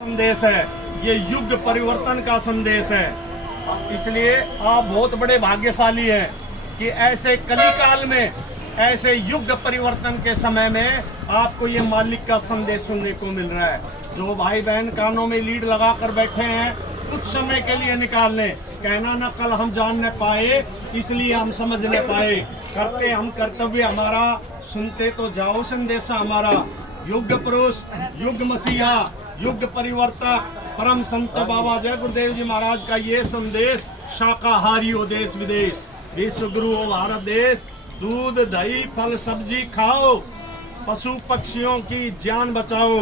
संदेश है, ये युग परिवर्तन का संदेश है। इसलिए आप बहुत बड़े भाग्यशाली हैं कि ऐसे कलिकाल में, ऐसे युग परिवर्तन के समय में आपको ये मालिक का संदेश सुनने को मिल रहा है। जो भाई बहन कानों में लीड लगा कर बैठे हैं, कुछ समय के लिए निकाल लें। कहना न कल हम जान न पाए, इसलिए हम समझ न पाए। करते हम कर्तव्य हमारा, सुनते तो जाओ संदेशा हमारा। युग पुरुष, युग मसीहा, युग परिवर्तक परम संत बाबा जय गुरुदेव जी महाराज का ये संदेश, शाकाहारी हो देश विदेश, विश्व गुरु हो भारत देश। दूध दही फल सब्जी खाओ, पशु पक्षियों की जान बचाओ।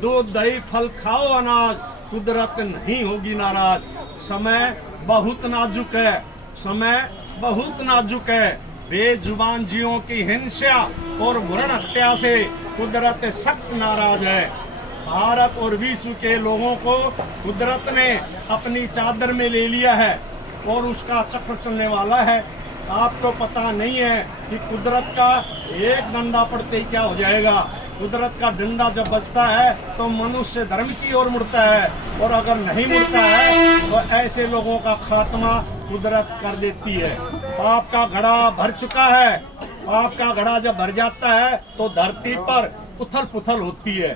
दूध दही फल खाओ अनाज, कुदरत नहीं होगी नाराज। समय बहुत नाजुक है, समय बहुत नाजुक है। बेजुबान जीवों की हिंसा और भ्रूण हत्या से कुदरत सख्त नाराज है। भारत और विश्व के लोगों को कुदरत ने अपनी चादर में ले लिया है और उसका चक्र चलने वाला है। आपको पता नहीं है कि कुदरत का एक डंडा पड़ते ही क्या हो जाएगा। कुदरत का डंडा जब बजता है तो मनुष्य धर्म की ओर मुड़ता है, और अगर नहीं मुड़ता है तो ऐसे लोगों का खात्मा कुदरत कर देती है। पाप का घड़ा भर चुका है। पाप का घड़ा जब भर जाता है तो धरती पर उथल पुथल होती है।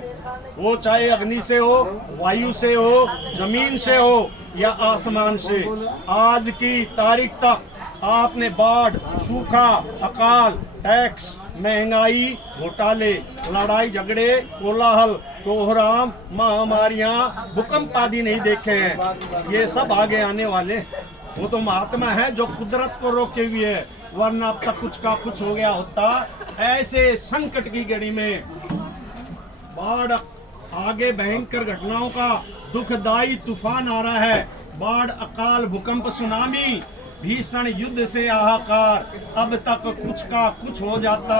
वो चाहे अग्नि से हो, वायु से हो, जमीन से हो या आसमान से। आज की तारीख तक आपने बाढ़, सूखा, अकाल, टैक्स, महंगाई, घोटाले, लड़ाई झगड़े, कोलाहल, कोहराम, महामारियां, भूकंप आदि नहीं देखे हैं। ये सब आगे आने वाले। वो तो महात्मा है जो कुदरत को रोके हुए है, वरना अब तक कुछ का कुछ हो गया होता। ऐसे संकट की घड़ी में बाढ़, आगे भयंकर घटनाओं का दुखदाई तूफान आ रहा है। बाढ़, अकाल, भूकंप, सुनामी, भीषण युद्ध से हाहाकार। अब तक कुछ का कुछ हो जाता,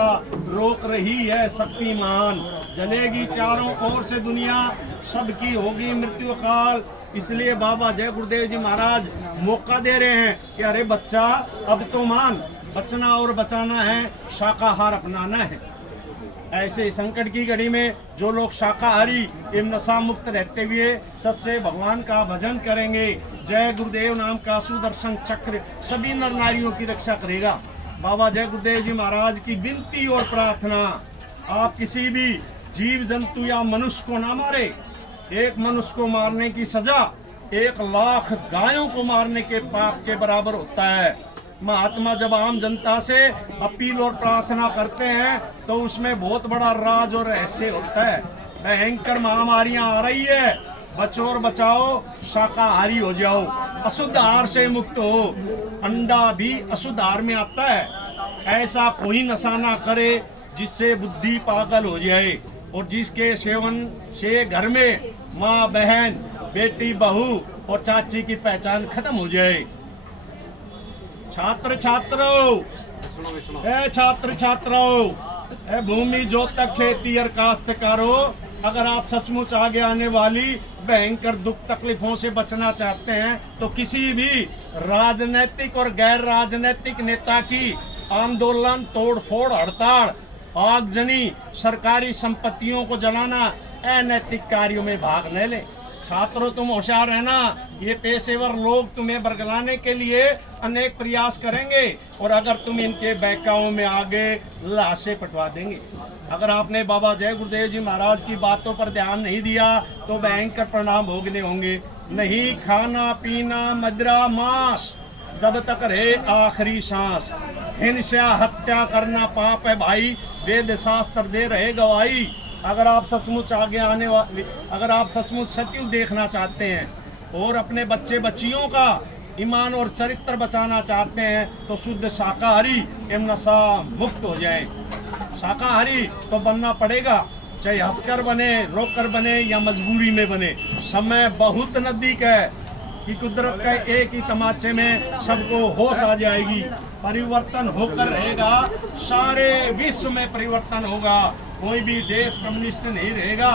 रोक रही है शक्तिमान। जलेगी चारों ओर से दुनिया, सबकी होगी मृत्यु काल। इसलिए बाबा जय गुरुदेव जी महाराज मौका दे रहे हैं कि अरे बच्चा, अब तो मान, बचना और बचाना है, शाकाहार अपनाना है। ऐसे संकट की घड़ी में जो लोग शाकाहारी एवं नशा मुक्त रहते हुए सच्चे भगवान का भजन करेंगे, जय गुरुदेव नाम का सुदर्शन चक्र सभी नर नारियों की रक्षा करेगा। बाबा जय गुरुदेव जी महाराज की विनती और प्रार्थना, आप किसी भी जीव जंतु या मनुष्य को ना मारे। एक मनुष्य को मारने की सजा 1 लाख गायों को मारने के पाप के बराबर होता है। महात्मा जब आम जनता से अपील और प्रार्थना करते हैं तो उसमें बहुत बड़ा राज और रहस्य होता है। भयंकर महामारियां आ रही है, बचो और बचाओ, शाकाहारी हो जाओ, अशुद्ध आहार से मुक्त हो। अंडा भी अशुद्ध आहार में आता है। ऐसा कोई नशा ना करे जिससे बुद्धि पागल हो जाए, और जिसके सेवन से घर में माँ, बहन, बेटी, बहू और चाची की पहचान खत्म हो जाए। छात्र छात्रों, छात्र छात्रों, भूमि जोत तक खेती और काश्तकारो, अगर आप सचमुच आगे आने वाली भयंकर दुख तकलीफों से बचना चाहते हैं तो किसी भी राजनीतिक और गैर राजनीतिक नेता की आंदोलन, तोड़फोड़, हड़ताल, आगजनी, सरकारी संपत्तियों को जलाना, अनैतिक कार्यों में भाग न ले। छात्रों, तुम होशियार रहना। ये पेशेवर लोग तुम्हें बरगलाने के लिए अनेक प्रयास करेंगे, और अगर तुम इनके बहकावों में आगे लाशें पटवा देंगे। अगर आपने बाबा जय गुरुदेव जी महाराज की बातों पर ध्यान नहीं दिया तो भयंकर परिणाम भोगने होंगे। नहीं खाना पीना मदिरा मांस, जब तक रहे आखिरी सांस। हिंसा हत्या करना पाप है भाई, वेद शास्त्र दे रहे गवाही। अगर आप सचमुच आगे आने वाले, अगर आप सचमुच सतयुग देखना चाहते हैं और अपने बच्चे बच्चियों का ईमान और चरित्र बचाना चाहते हैं तो शुद्ध शाकाहारी एवं नशा मुक्त हो जाए। शाकाहारी तो बनना पड़ेगा, चाहे हंसकर बने, रोककर बने या मजबूरी में बने। समय बहुत नजदीक है कि कुदरत का एक ही तमाचे में सबको होश आ जाएगी। परिवर्तन होकर रहेगा, सारे विश्व में परिवर्तन होगा। कोई भी देश कम्युनिस्ट नहीं रहेगा।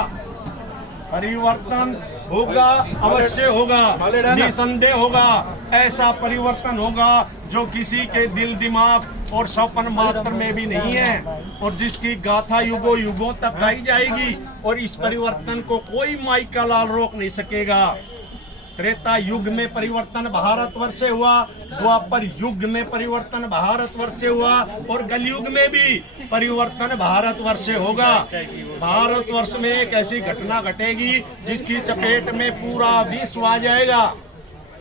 परिवर्तन होगा, अवश्य होगा, निसंदेह होगा। ऐसा परिवर्तन होगा जो किसी के दिल दिमाग और सौपन मात्र में भी नहीं है, और जिसकी गाथा युगों युगों तक गाई जाएगी, और इस परिवर्तन को कोई माई का लाल रोक नहीं सकेगा। त्रेता युग में परिवर्तन भारतवर्ष से हुआ, द्वापर युग में परिवर्तन भारतवर्ष से हुआ, और कलयुग में भी परिवर्तन भारतवर्ष से होगा। भारतवर्ष में एक ऐसी घटना घटेगी जिसकी चपेट में पूरा विश्व आ जाएगा।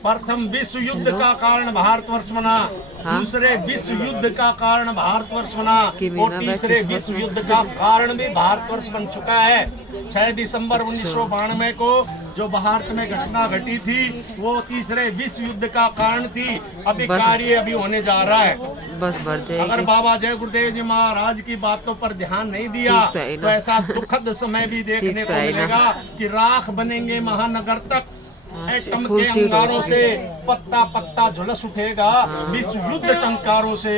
प्रथम विश्व युद्ध का कारण भारतवर्ष बना, दूसरे विश्व युद्ध का कारण भारतवर्ष बना, और तीसरे विश्व युद्ध का कारण भी भारतवर्ष बन चुका है। 6 दिसंबर 1992 को जो भारत में घटना घटी थी वो तीसरे विश्व युद्ध का कारण थी। अभी कार्य अभी होने जा रहा है। बस बढ़ जाएगी। अगर बाबा जय गुरुदेव जी महाराज की बातों पर ध्यान नहीं दिया तो ऐसा दुखद समय भी देखने को मिलेगा कि राख बनेंगे महानगर तक। एटम के अंगारों से पत्ता पत्ता झुलस उठेगा। विश्व युद्ध टंकारों से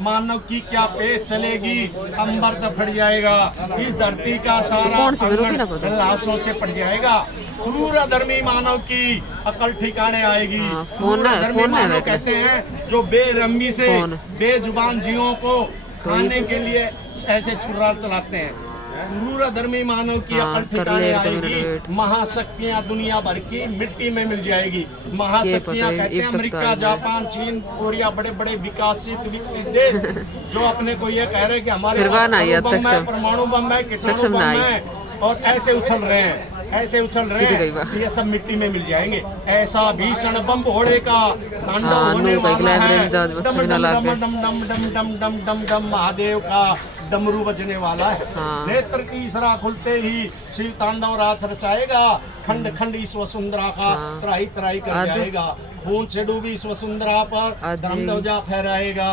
मानव की क्या पेश चलेगी, अंबर तक फट जाएगा। इस धरती का सारा लाशों से पट जाएगा। क्रूर धर्मी मानव की अकल ठिकाने आएगी। धर्मी मानव कहते हैं जो बेरहमी से बेजुबान जीवों को खाने के लिए ऐसे छुरा चलाते हैं। क्रूर धर्मी मानव की अकल ठिकाने आएगी। महाशक्तियां दुनिया भर की मिट्टी में मिल जाएगी। महाशक्तियां कहते हैं अमेरिका, जापान, चीन, कोरिया, बड़े बड़े विकसित देश जो अपने को ये कह रहे हैं कि हमारे पास परमाणु बम है, कीटाणु बम है, और ऐसे उछल रहे हैं, ऐसे उछल रहे हैं, ये सब मिट्टी में मिल जाएंगे। ऐसा भीषण बम फोड़े का तांडव होने वाला है। डम डम डम डम डम डम डम डम डम महादेव का डमरू बजने वाला है। नेत्र की इसरा खुलते ही शिव तांडव राज रचाएगा। खंड खंड इस वसुंधरा का त्राही त्राही कर जाएगा। खून से डूबी इस वसुंधरा पर धर्म ध्वजा फहराएगा।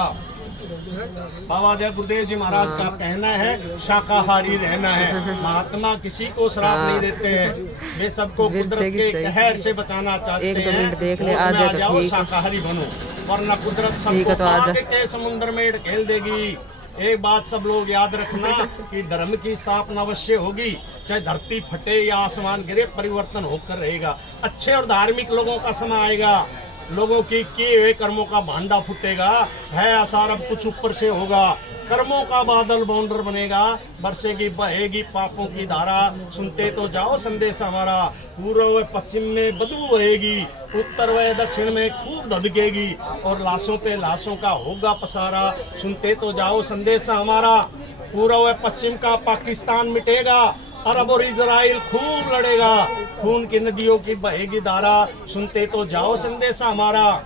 बाबा जय गुरुदेव जी महाराज का कहना है शाकाहारी रहना है। महात्मा किसी को श्राप नहीं देते हैं, वे सबको कुदरत के कहर से बचाना चाहते हैं। 1-2 मिनट देख ले, आ जाओ, शाकाहारी बनो, वरना कुदरत सबको पाके के समुद्र में ढकेल देगी। एक बात सब लोग याद रखना कि धर्म की स्थापना अवश्य होगी, चाहे धरती फटे या आसमान गिरे, परिवर्तन होकर रहेगा। अच्छे और धार्मिक लोगों का समय आएगा। लोगों की किए हुए कर्मों का भांडा फूटेगा। है आसार अब कुछ ऊपर से होगा। कर्मों का बादल बाउंडर बनेगा। बरसेगी बहेगी पापों की धारा। सुनते तो जाओ संदेश हमारा। पूर्व व पश्चिम में बदबू बहेगी, उत्तर व दक्षिण में खूब धधकेगी, और लाशों पे लाशों का होगा पसारा। सुनते तो जाओ संदेश हमारा। पूर्व व पश्चिम का पाकिस्तान मिटेगा, अरब और इजराइल खूब लड़ेगा। खून की नदियों की बहेगी धारा। सुनते तो जाओ संदेशा हमारा।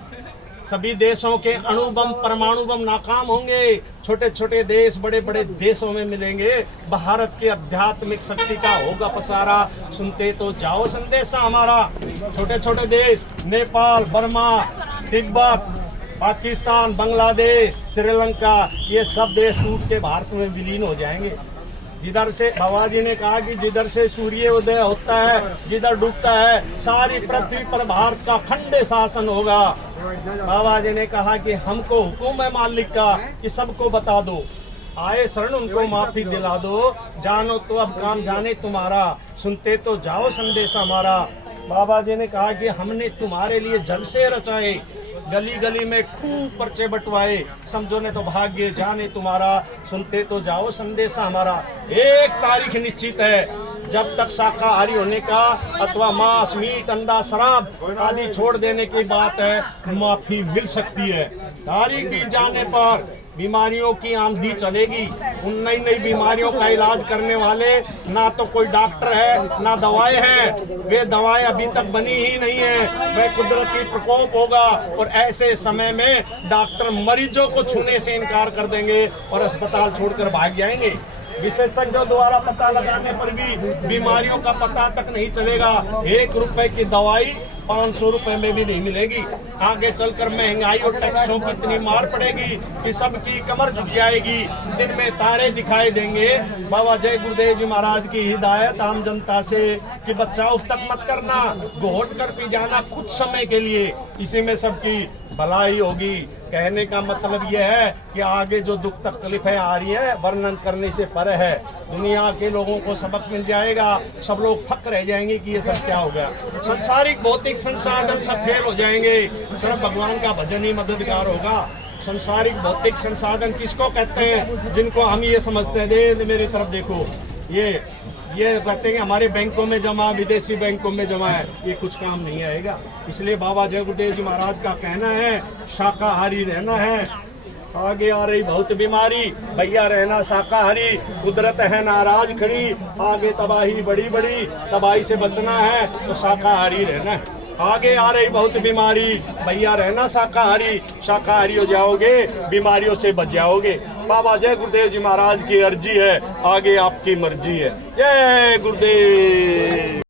सभी देशों के अणु बम परमाणु बम नाकाम होंगे। छोटे छोटे देश बड़े बड़े देशों में मिलेंगे। भारत की आध्यात्मिक शक्ति का होगा पसारा। सुनते तो जाओ संदेशा हमारा। छोटे छोटे देश नेपाल, बर्मा, तिब्बत, पाकिस्तान, बांग्लादेश, श्रीलंका, ये सब देश टूट के भारत में विलीन हो जाएंगे। जिधर से बाबा जी ने कहा कि जिधर से सूर्य उदय होता है, जिधर डूबता है, सारी पृथ्वी पर भारत का खंडे शासन होगा। बाबा जी ने कहा कि हमको हुक्म है मालिक का कि सबको बता दो, आए शरण उनको माफी दिला दो। जानो तो अब काम जाने तुम्हारा। सुनते तो जाओ संदेश हमारा। बाबा जी ने कहा कि हमने तुम्हारे लिए जलसे रचाए, गली गली में खूब पर्चे बंटवाए। समझो ने तो भाग्य जाने तुम्हारा। सुनते तो जाओ संदेशा हमारा। एक तारीख निश्चित है, जब तक शाकाहारी होने का अथवा मांस, मीट, अंडा, शराब आदि छोड़ देने की बात है, माफी मिल सकती है। तारीख दी जाने पर बीमारियों की आंधी चलेगी। उन नई नई बीमारियों का इलाज करने वाले ना तो कोई डॉक्टर है ना दवाएं हैं। वे दवाएं अभी तक बनी ही नहीं है। वह कुदरती प्रकोप होगा, और ऐसे समय में डॉक्टर मरीजों को छूने से इनकार कर देंगे और अस्पताल छोड़कर भाग जाएंगे। विशेषज्ञों द्वारा पता लगाने पर भी बीमारियों का पता तक नहीं चलेगा। 1 रुपए की दवाई 500 रुपए में भी नहीं मिलेगी। आगे चलकर महंगाई और टैक्सों की इतनी मार पड़ेगी कि सबकी कमर झुक जाएगी। दिन में तारे दिखाई देंगे। बाबा जय गुरुदेव जी महाराज की हिदायत आम जनता से कि बच्चा उफ तक मत करना, घोट कर पी जाना कुछ समय के लिए, इसी में सबकी भलाई होगी। कहने का मतलब यह है कि आगे जो दुख तकलीफें आ रही है वर्णन करने से परे है। दुनिया के लोगों को सबक मिल जाएगा। सब लोग फक रह जाएंगे कि ये सब क्या हो गया। सांसारिक भौतिक संसाधन सब फेल हो जाएंगे। सिर्फ भगवान का भजन ही मददगार होगा। संसारिक भौतिक संसाधन किसको कहते हैं, जिनको हम ये समझते हैं। दे मेरी तरफ देखो, ये कहते हैं कि हमारे बैंकों में जमा, विदेशी बैंकों में जमा है, ये कुछ काम नहीं आएगा। इसलिए बाबा जय गुरुदेव जी महाराज का कहना है शाकाहारी रहना है। आगे आ रही बहुत बीमारी, भैया रहना शाकाहारी, कुदरत है नाराज खड़ी, आगे तबाही बड़ी बड़ी, तबाही से बचना है तो शाकाहारी रहना है। आगे आ रही बहुत बीमारी, भैया रहना शाकाहारी, शाकाहारी हो जाओगे, बीमारियों से बच जाओगे। बाबा जय गुरुदेव जी महाराज की अर्जी है, आगे आपकी मर्जी है। जय गुरुदेव।